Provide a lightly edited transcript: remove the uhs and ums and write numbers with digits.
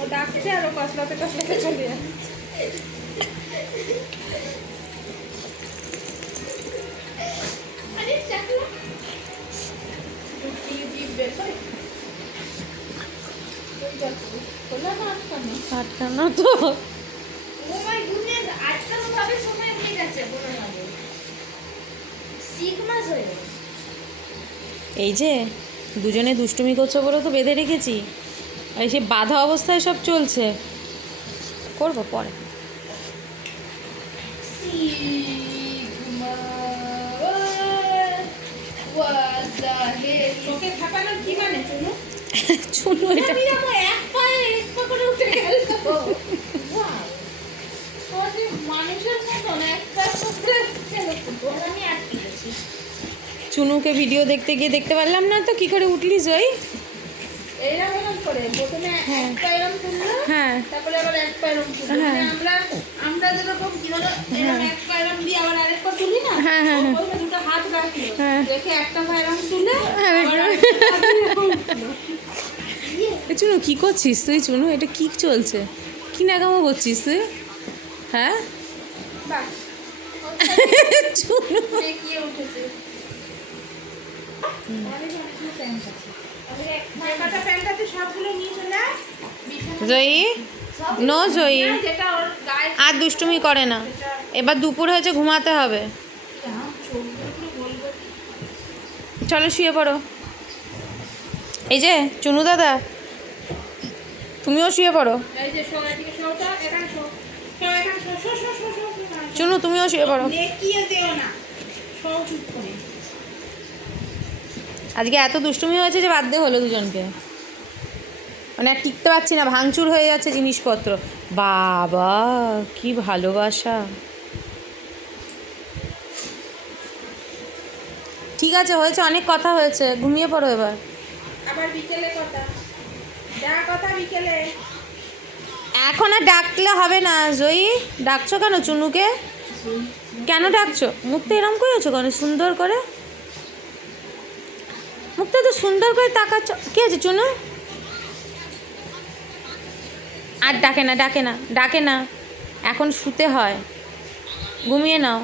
ও ডাকছে আর ও কসলাতে কসলাতে চলে যাচ্ছে। আটকানো তো এই যে দুজনে দুষ্টুমি করছো বলে তো বেঁধে রেখেছি, আর সে বাঁধা অবস্থায় সব চলছে। করবো পরে। চুনু এটা চুনুকে ভিডিও দেখতে গিয়ে দেখতে পারলাম না তো কি করে উঠলি জয়। হ্যাঁ তারপরে আবার এক পা এরকম তুলবো। হ্যাঁ। মানে আমরা যেরকম কি হলো এরকম এক পা এরকম দিয়ে আবার আরেক পা তুলি না, হ্যাঁ, হ্যাঁ, হ্যাঁ। ওইটা দুটো হাত রাখলো, হ্যাঁ। রেখে একটা পা এরকম তুলে হ্যাঁ, আবার আরেকটা পা দিয়ে এরকম তুলো। চুনু কি করছিস তুই? চুনু এটা কি চলছে? কি নাকামো করছিস তুই? হ্যাঁ বাহ, চুনু দেখিয়ে উঠেছে। অনেকগুলো প্যান্ট আছে। তাহলে যে কটা প্যান্ট আছে সবগুলো নিয়ে চলে আয়। বিছানায় জয়ী নো জয়ী যেটা ওর গায়ে আর দুষ্টুমি করে না, এবার দুপুর হয়েছে, ঘুমাতে হবে। চোখগুলো পুরো গোল গোল। চলো শুয়ে পড়ো। এই যে চুনু দাদা তুমিও শুয়ে পড়ো। এই যে শো, এদিকে শো তো, এখানে শো। শো, এখানে শো, শো, শো, শো, শো, শো, শো। চুনু তুমিও শুয়ে পড়ো। নেকিয়ে দিও না। শো চুপ করে। আজকে এত দুষ্টুমি হয়েছে যে বাধ্য হলো দুজনকে, মানে আর টিকতে পারছি না, ভাঙচুর হয়ে যাচ্ছে জিনিসপত্র। বাবা কি ভালোবাসা। ঠিক আছে হয়েছে, অনেক কথা হয়েছে, ঘুমিয়ে পড়ো এবার। আবার বিকেলে কথা, যা কথা বিকেলে। এখন আর ডাকলে হবে না জয়ী। ডাকছো কেন চুনুকে? কেন ডাকছো? মুখটা এরম করেছো কেন সুন্দর করে? মুখটা তো সুন্দর করে তাকাচ্ছ, কি আছে চুনু? আর ডাকে না, ডাকে না, ডাকে না, এখন শুতে হয়, ঘুমিয়ে নাও।